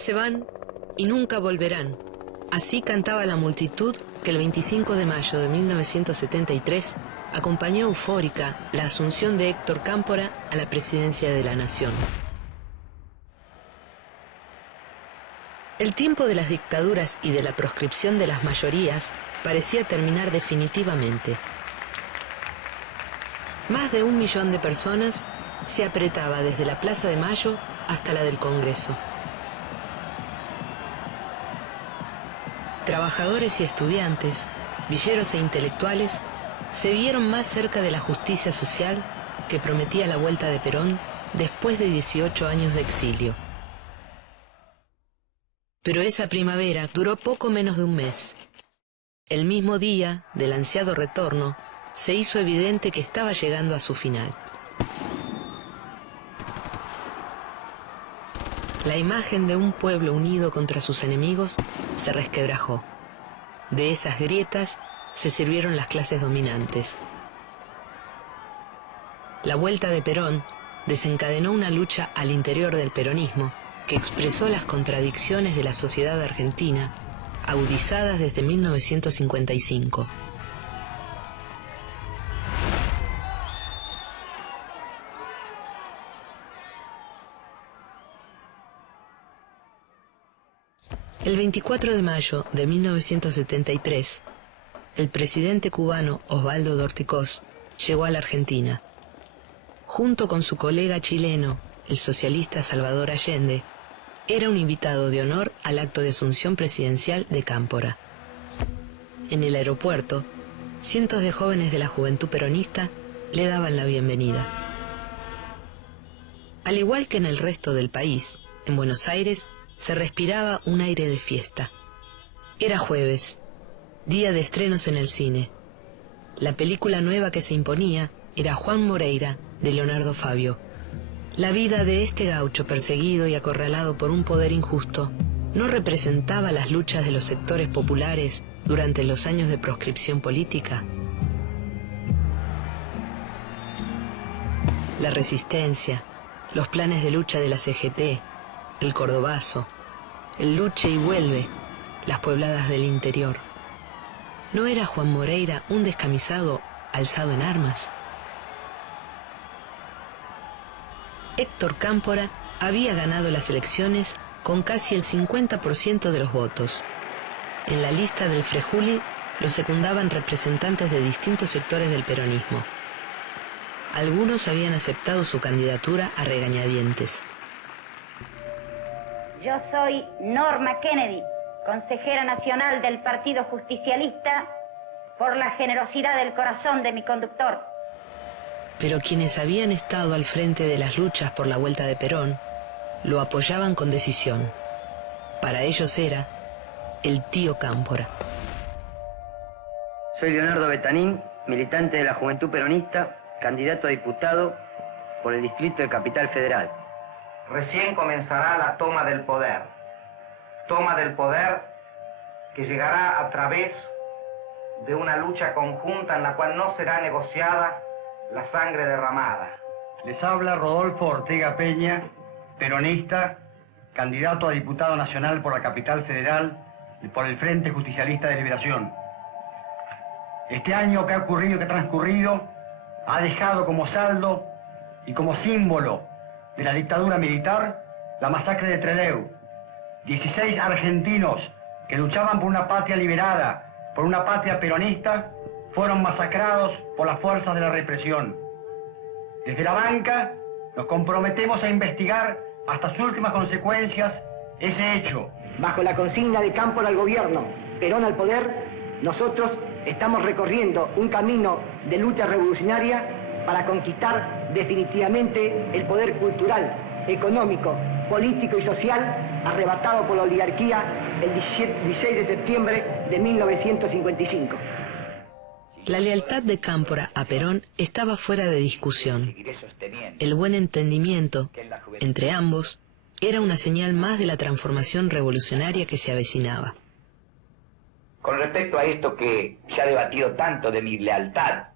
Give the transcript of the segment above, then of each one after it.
Se van y nunca volverán. Así cantaba la multitud que el 25 de mayo de 1973 acompañó eufórica la asunción de Héctor Cámpora a la presidencia de la nación. El tiempo de las dictaduras y de la proscripción de las mayorías parecía terminar definitivamente. Más de 1 millón de personas se apretaba desde la Plaza de Mayo hasta la del Congreso. Trabajadores y estudiantes, villeros e intelectuales se vieron más cerca de la justicia social que prometía la vuelta de Perón después de 18 años de exilio. Pero esa primavera duró poco menos de un mes. El mismo día del ansiado retorno, se hizo evidente que estaba llegando a su final. La imagen de un pueblo unido contra sus enemigos se resquebrajó. De esas grietas se sirvieron las clases dominantes. La vuelta de Perón desencadenó una lucha al interior del peronismo que expresó las contradicciones de la sociedad argentina, agudizadas desde 1955. El 24 de mayo de 1973, el presidente cubano Osvaldo Dorticós llegó a la Argentina. Junto con su colega chileno, el socialista Salvador Allende, era un invitado de honor al acto de asunción presidencial de Cámpora. En el aeropuerto, cientos de jóvenes de la juventud peronista le daban la bienvenida. Al igual que en el resto del país, en Buenos Aires se respiraba un aire de fiesta. Era jueves, día de estrenos en el cine. La película nueva que se imponía era Juan Moreira, de Leonardo Fabio. La vida de este gaucho perseguido y acorralado por un poder injusto no representaba las luchas de los sectores populares durante los años de proscripción política. La resistencia, los planes de lucha de la CGT, el Cordobazo, el Luche y Vuelve, las puebladas del interior. ¿No era Juan Moreira un descamisado alzado en armas? Héctor Cámpora había ganado las elecciones con casi el 50% de los votos. En la lista del Frejuli lo secundaban representantes de distintos sectores del peronismo. Algunos habían aceptado su candidatura a regañadientes. Yo soy Norma Kennedy, consejera nacional del Partido Justicialista, por la generosidad del corazón de mi conductor. Pero quienes habían estado al frente de las luchas por la vuelta de Perón lo apoyaban con decisión. Para ellos era el tío Cámpora. Soy Leonardo Betanín, militante de la Juventud Peronista, candidato a diputado por el distrito de Capital Federal. Recién comenzará la toma del poder que llegará a través de una lucha conjunta en la cual no será negociada la sangre derramada. Les habla Rodolfo Ortega Peña, peronista, candidato a diputado nacional por la Capital Federal y por el Frente Justicialista de Liberación. Este año que ha transcurrido, ha dejado como saldo y como símbolo de la dictadura militar la masacre de Trelew. 16 argentinos que luchaban por una patria liberada, por una patria peronista, fueron masacrados por las fuerzas de la represión. Desde la banca nos comprometemos a investigar hasta sus últimas consecuencias ese hecho. Bajo la consigna de Cámpora al gobierno, Perón al poder, nosotros estamos recorriendo un camino de lucha revolucionaria para conquistar definitivamente el poder cultural, económico, político y social arrebatado por la oligarquía el 16 de septiembre de 1955. La lealtad de Cámpora a Perón estaba fuera de discusión. El buen entendimiento entre ambos era una señal más de la transformación revolucionaria que se avecinaba. Con respecto a esto que se ha debatido tanto de mi lealtad,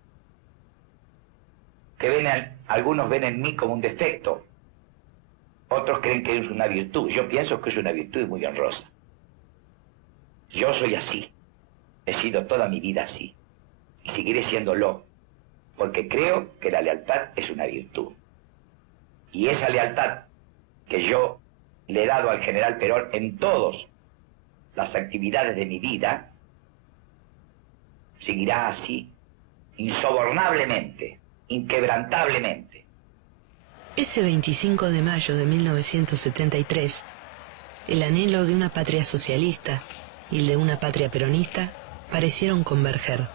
que algunos ven en mí como un defecto, otros creen que es una virtud. Yo pienso que es una virtud muy honrosa. Yo soy así, he sido toda mi vida así, y seguiré siéndolo, porque creo que la lealtad es una virtud. Y esa lealtad que yo le he dado al general Perón en todas las actividades de mi vida, seguirá así, insobornablemente, inquebrantablemente. Ese 25 de mayo de 1973, el anhelo de una patria socialista y el de una patria peronista parecieron converger.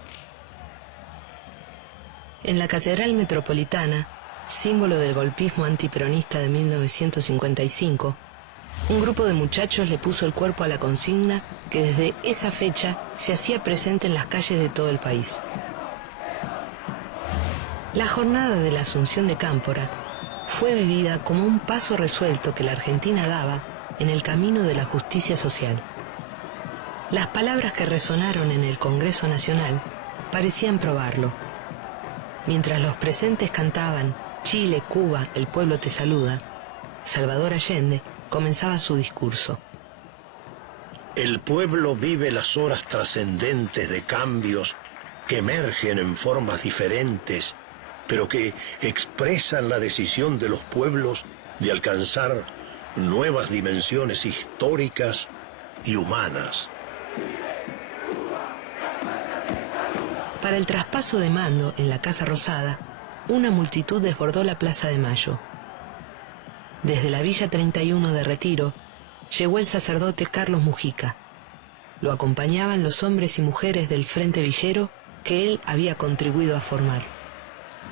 En la Catedral Metropolitana, símbolo del golpismo antiperonista de 1955, un grupo de muchachos le puso el cuerpo a la consigna que desde esa fecha se hacía presente en las calles de todo el país. La jornada de la Asunción de Cámpora fue vivida como un paso resuelto que la Argentina daba en el camino de la justicia social. Las palabras que resonaron en el Congreso Nacional parecían probarlo. Mientras los presentes cantaban «Chile, Cuba, el pueblo te saluda», Salvador Allende comenzaba su discurso. El pueblo vive las horas trascendentes de cambios que emergen en formas diferentes, pero que expresan la decisión de los pueblos de alcanzar nuevas dimensiones históricas y humanas. Para el traspaso de mando en la Casa Rosada, una multitud desbordó la Plaza de Mayo. Desde la Villa 31 de Retiro, llegó el sacerdote Carlos Mujica. Lo acompañaban los hombres y mujeres del Frente Villero que él había contribuido a formar.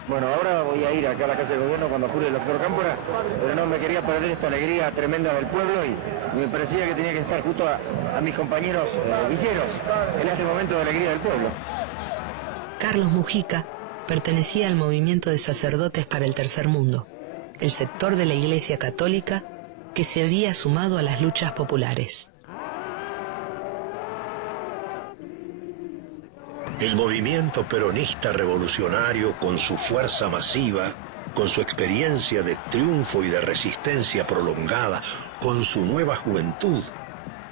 Bueno, ahora voy a ir acá a la Casa de Gobierno cuando jure el doctor Cámpora, pero no me quería perder esta alegría tremenda del pueblo y me parecía que tenía que estar justo a mis compañeros villeros en este momento de alegría del pueblo. Carlos Mujica pertenecía al movimiento de sacerdotes para el Tercer Mundo, el sector de la Iglesia Católica que se había sumado a las luchas populares. El movimiento peronista revolucionario, con su fuerza masiva, con su experiencia de triunfo y de resistencia prolongada, con su nueva juventud,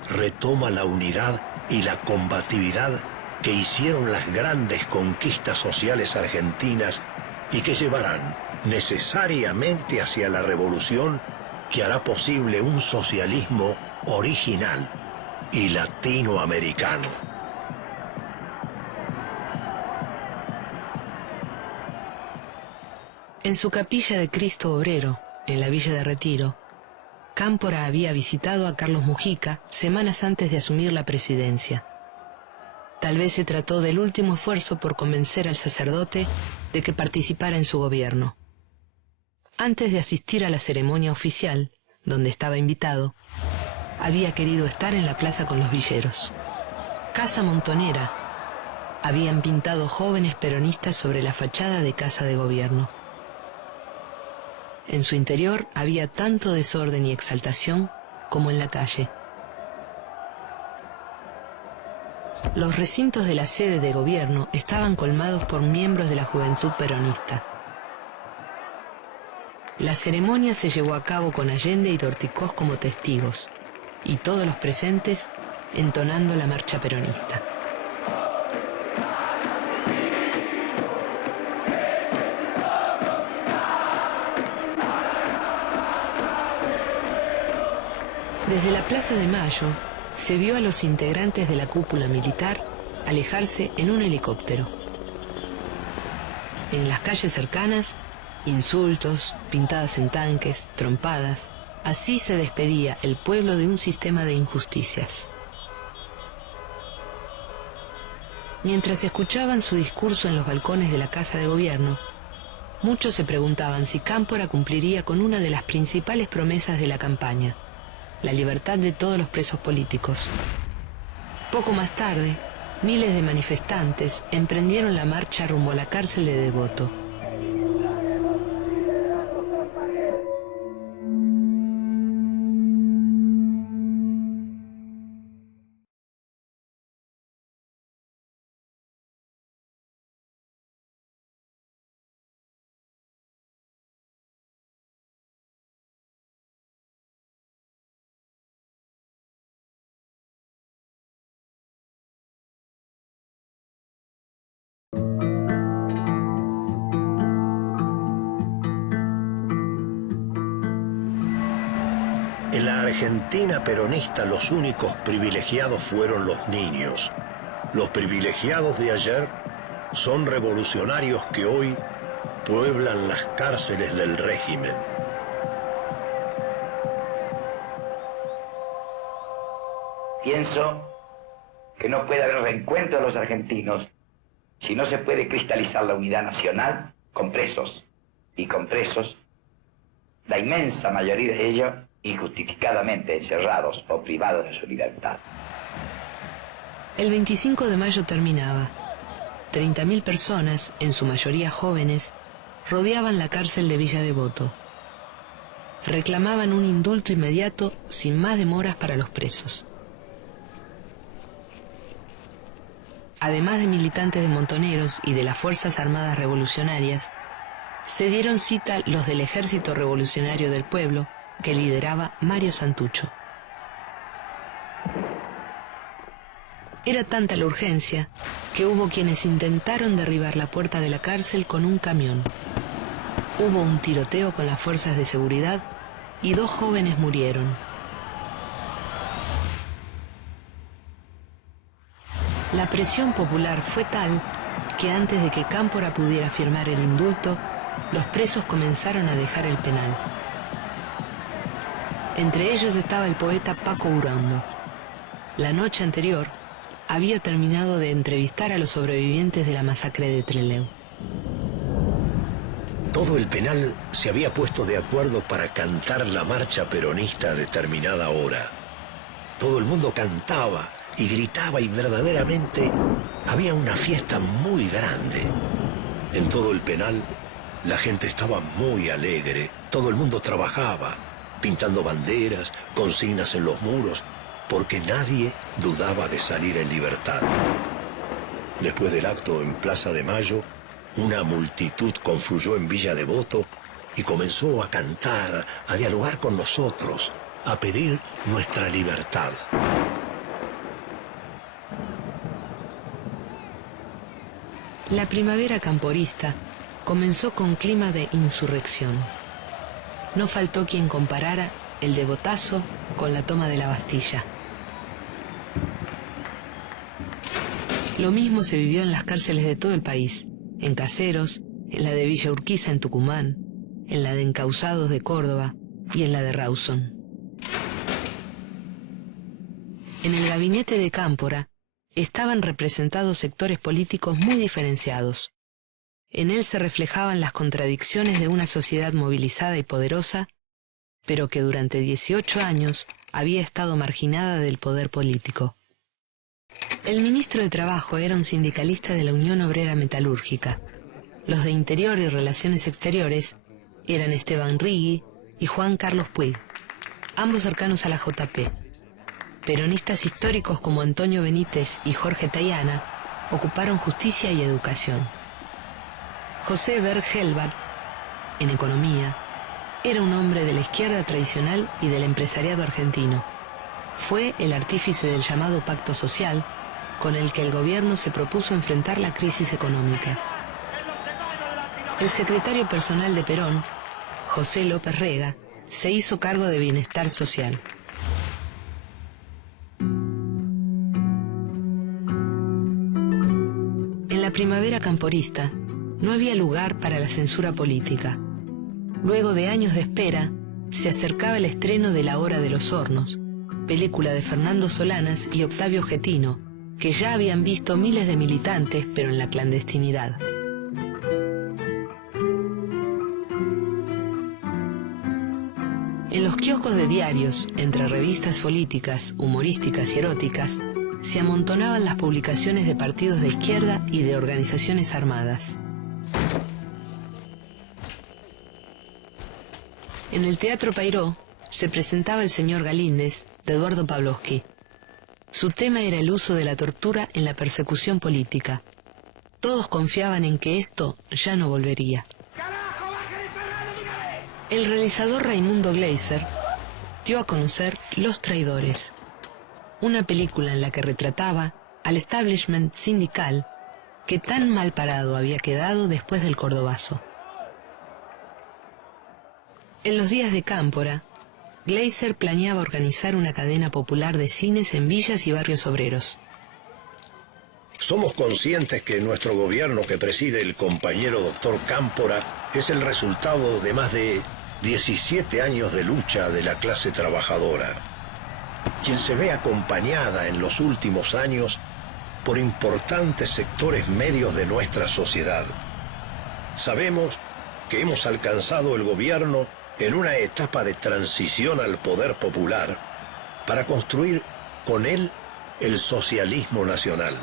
retoma la unidad y la combatividad que hicieron las grandes conquistas sociales argentinas y que llevarán necesariamente hacia la revolución que hará posible un socialismo original y latinoamericano. En su capilla de Cristo Obrero, en la Villa de Retiro, Cámpora había visitado a Carlos Mujica semanas antes de asumir la presidencia. Tal vez se trató del último esfuerzo por convencer al sacerdote de que participara en su gobierno. Antes de asistir a la ceremonia oficial, donde estaba invitado, había querido estar en la plaza con los villeros. Casa Montonera. Habían pintado jóvenes peronistas sobre la fachada de Casa de Gobierno. En su interior había tanto desorden y exaltación como en la calle. Los recintos de la sede de gobierno estaban colmados por miembros de la juventud peronista. La ceremonia se llevó a cabo con Allende y Dorticós como testigos, y todos los presentes entonando la marcha peronista. Desde la Plaza de Mayo se vio a los integrantes de la cúpula militar alejarse en un helicóptero. En las calles cercanas, insultos, pintadas en tanques, trompadas. Así se despedía el pueblo de un sistema de injusticias. Mientras escuchaban su discurso en los balcones de la Casa de Gobierno, muchos se preguntaban si Cámpora cumpliría con una de las principales promesas de la campaña, la libertad de todos los presos políticos. Poco más tarde, miles de manifestantes emprendieron la marcha rumbo a la cárcel de Devoto. En la Argentina peronista los únicos privilegiados fueron los niños. Los privilegiados de ayer son revolucionarios que hoy pueblan las cárceles del régimen. Pienso que no puede haber reencuentro de los argentinos si no se puede cristalizar la unidad nacional con presos, y con presos, la inmensa mayoría de ellos injustificadamente encerrados o privados de su libertad. El 25 de mayo terminaba. 30.000 personas, en su mayoría jóvenes, rodeaban la cárcel de Villa Devoto. Reclamaban un indulto inmediato sin más demoras para los presos. Además de militantes de Montoneros y de las Fuerzas Armadas Revolucionarias, se dieron cita los del Ejército Revolucionario del Pueblo, que lideraba Mario Santucho. Era tanta la urgencia que hubo quienes intentaron derribar la puerta de la cárcel con un camión. Hubo un tiroteo con las fuerzas de seguridad y 2 jóvenes murieron. La presión popular fue tal que antes de que Cámpora pudiera firmar el indulto, los presos comenzaron a dejar el penal. Entre ellos estaba el poeta Paco Urondo. La noche anterior había terminado de entrevistar a los sobrevivientes de la masacre de Trelew. Todo el penal se había puesto de acuerdo para cantar la marcha peronista a determinada hora. Todo el mundo cantaba y gritaba y verdaderamente había una fiesta muy grande. En todo el penal la gente estaba muy alegre, todo el mundo trabajaba, pintando banderas, consignas en los muros, porque nadie dudaba de salir en libertad. Después del acto en Plaza de Mayo, una multitud confluyó en Villa Devoto y comenzó a cantar, a dialogar con nosotros, a pedir nuestra libertad. La primavera camporista comenzó con clima de insurrección. No faltó quien comparara el devotazo con la toma de la Bastilla. Lo mismo se vivió en las cárceles de todo el país, en Caseros, en la de Villa Urquiza en Tucumán, en la de Encausados de Córdoba y en la de Rawson. En el gabinete de Cámpora estaban representados sectores políticos muy diferenciados. En él se reflejaban las contradicciones de una sociedad movilizada y poderosa, pero que durante 18 años había estado marginada del poder político. El ministro de Trabajo era un sindicalista de la Unión Obrera Metalúrgica. Los de Interior y Relaciones Exteriores eran Esteban Rigui y Juan Carlos Puig, ambos cercanos a la JP. Peronistas históricos como Antonio Benítez y Jorge Tayana ocuparon Justicia y Educación. José Berg-Helbach, en Economía, era un hombre de la izquierda tradicional y del empresariado argentino. Fue el artífice del llamado Pacto Social, con el que el gobierno se propuso enfrentar la crisis económica. El secretario personal de Perón, José López Rega, se hizo cargo de Bienestar Social. primavera camporista no había lugar para la censura política. Luego de años de espera, se acercaba el estreno de La Hora de los Hornos, película de Fernando Solanas y Octavio Getino, que ya habían visto miles de militantes, pero en la clandestinidad. En los kioscos de diarios, entre revistas políticas, humorísticas y eróticas, se amontonaban las publicaciones de partidos de izquierda y de organizaciones armadas. En el Teatro Payró se presentaba El señor Galíndez, de Eduardo Pavlovsky. Su tema era el uso de la tortura en la persecución política. Todos confiaban en que esto ya no volvería. El realizador Raimundo Gleiser dio a conocer Los Traidores, una película en la que retrataba al establishment sindical que tan mal parado había quedado después del Cordobazo. En los días de Cámpora, Gleiser planeaba organizar una cadena popular de cines en villas y barrios obreros. Somos conscientes que nuestro gobierno que preside el compañero doctor Cámpora es el resultado de más de 17 años de lucha de la clase trabajadora, quien se ve acompañada en los últimos años por importantes sectores medios de nuestra sociedad. Sabemos que hemos alcanzado el gobierno en una etapa de transición al poder popular para construir con él el socialismo nacional.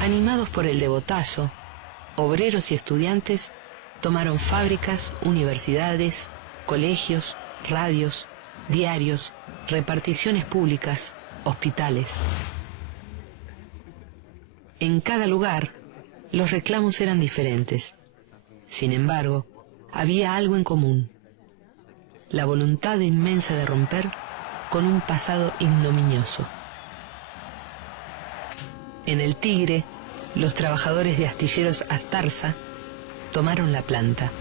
Animados por el devotazo, obreros y estudiantes tomaron fábricas, universidades, colegios, radios, diarios, reparticiones públicas, hospitales. En cada lugar, los reclamos eran diferentes. Sin embargo, había algo en común: la voluntad inmensa de romper con un pasado ignominioso. En el Tigre, los trabajadores de Astilleros Astarza tomaron la planta.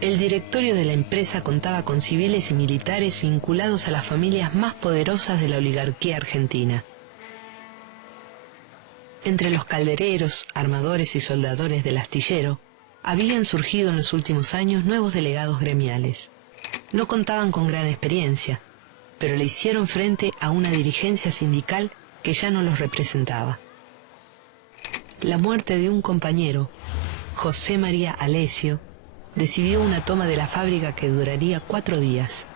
El directorio de la empresa contaba con civiles y militares vinculados a las familias más poderosas de la oligarquía argentina. Entre los caldereros, armadores y soldadores del astillero, habían surgido en los últimos años nuevos delegados gremiales. No contaban con gran experiencia, pero le hicieron frente a una dirigencia sindical que ya no los representaba. La muerte de un compañero, José María Alesio, decidió una toma de la fábrica que duraría 4 días.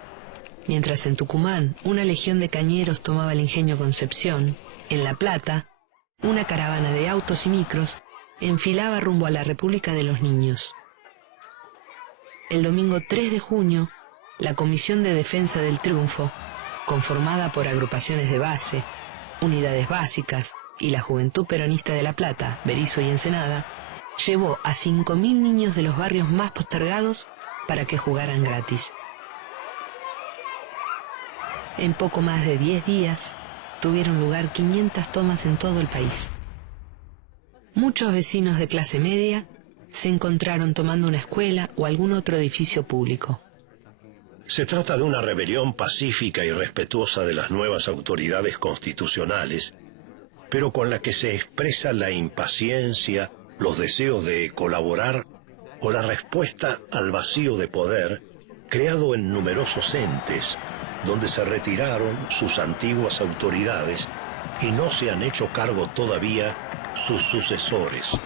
Mientras en Tucumán una legión de cañeros tomaba el ingenio Concepción, en La Plata, una caravana de autos y micros enfilaba rumbo a la República de los Niños. El domingo 3 de junio, la Comisión de Defensa del Triunfo, conformada por agrupaciones de base, unidades básicas y la Juventud Peronista de La Plata, Berisso y Ensenada, llevó a 5.000 niños de los barrios más postergados para que jugaran gratis. En poco más de 10 días, tuvieron lugar 500 tomas en todo el país. Muchos vecinos de clase media se encontraron tomando una escuela o algún otro edificio público. Se trata de una rebelión pacífica y respetuosa de las nuevas autoridades constitucionales, pero con la que se expresa la impaciencia, los deseos de colaborar o la respuesta al vacío de poder creado en numerosos entes, donde se retiraron sus antiguas autoridades y no se han hecho cargo todavía sus sucesores.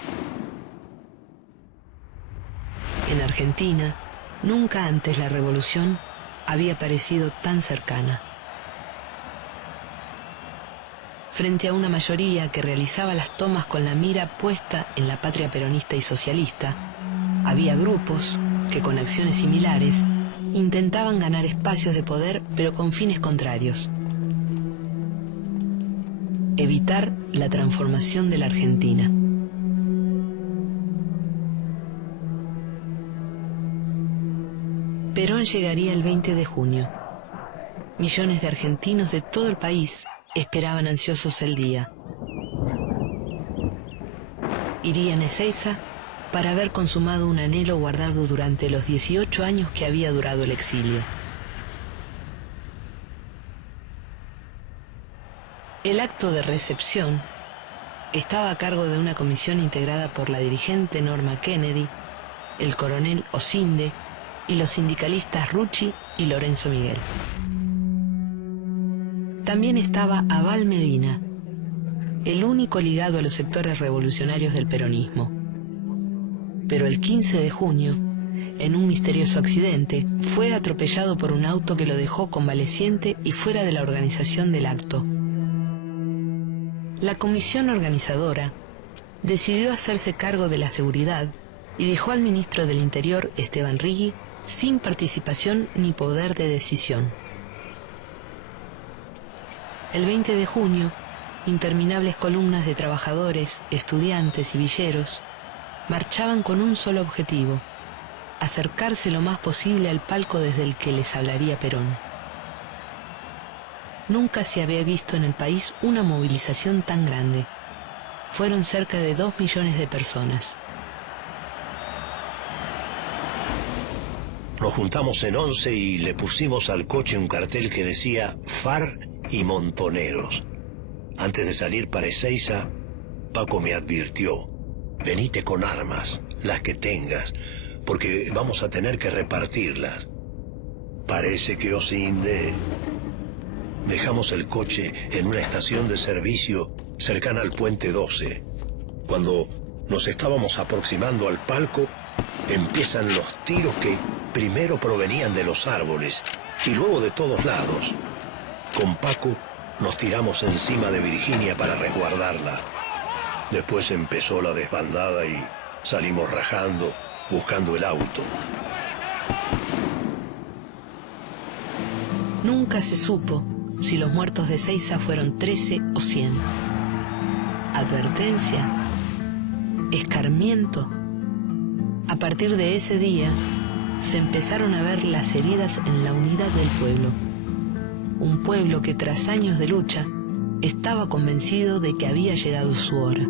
En Argentina, nunca antes la revolución había parecido tan cercana. Frente a una mayoría que realizaba las tomas con la mira puesta en la patria peronista y socialista, había grupos que con acciones similares intentaban ganar espacios de poder, pero con fines contrarios. Evitar la transformación de la Argentina. Perón llegaría el 20 de junio. Millones de argentinos de todo el país esperaban ansiosos el día. Irían a Ezeiza para haber consumado un anhelo guardado durante los 18 años que había durado el exilio. El acto de recepción estaba a cargo de una comisión integrada por la dirigente Norma Kennedy, el coronel Osinde y los sindicalistas Rucci y Lorenzo Miguel. También estaba Abal Medina, el único ligado a los sectores revolucionarios del peronismo. Pero el 15 de junio, en un misterioso accidente, fue atropellado por un auto que lo dejó convaleciente y fuera de la organización del acto. La comisión organizadora decidió hacerse cargo de la seguridad y dejó al ministro del Interior, Esteban Rigui, sin participación ni poder de decisión. El 20 de junio, interminables columnas de trabajadores, estudiantes y villeros marchaban con un solo objetivo: acercarse lo más posible al palco desde el que les hablaría Perón. Nunca se había visto en el país una movilización tan grande. Fueron cerca de 2 millones de personas. Nos juntamos en 11 y le pusimos al coche un cartel que decía FARC y Montoneros. Antes de salir para Ezeiza, Paco me advirtió: venite con armas, las que tengas, porque vamos a tener que repartirlas. Parece que Osinde... Dejamos el coche en una estación de servicio cercana al puente 12. Cuando nos estábamos aproximando al palco, empiezan los tiros que primero provenían de los árboles y luego de todos lados. Con Paco nos tiramos encima de Virginia para resguardarla. Después empezó la desbandada y salimos rajando, buscando el auto. Nunca se supo si los muertos de Ezeiza fueron 13 o 100. Advertencia, escarmiento. A partir de ese día, se empezaron a ver las heridas en la unidad del pueblo. Un pueblo que tras años de lucha estaba convencido de que había llegado su hora.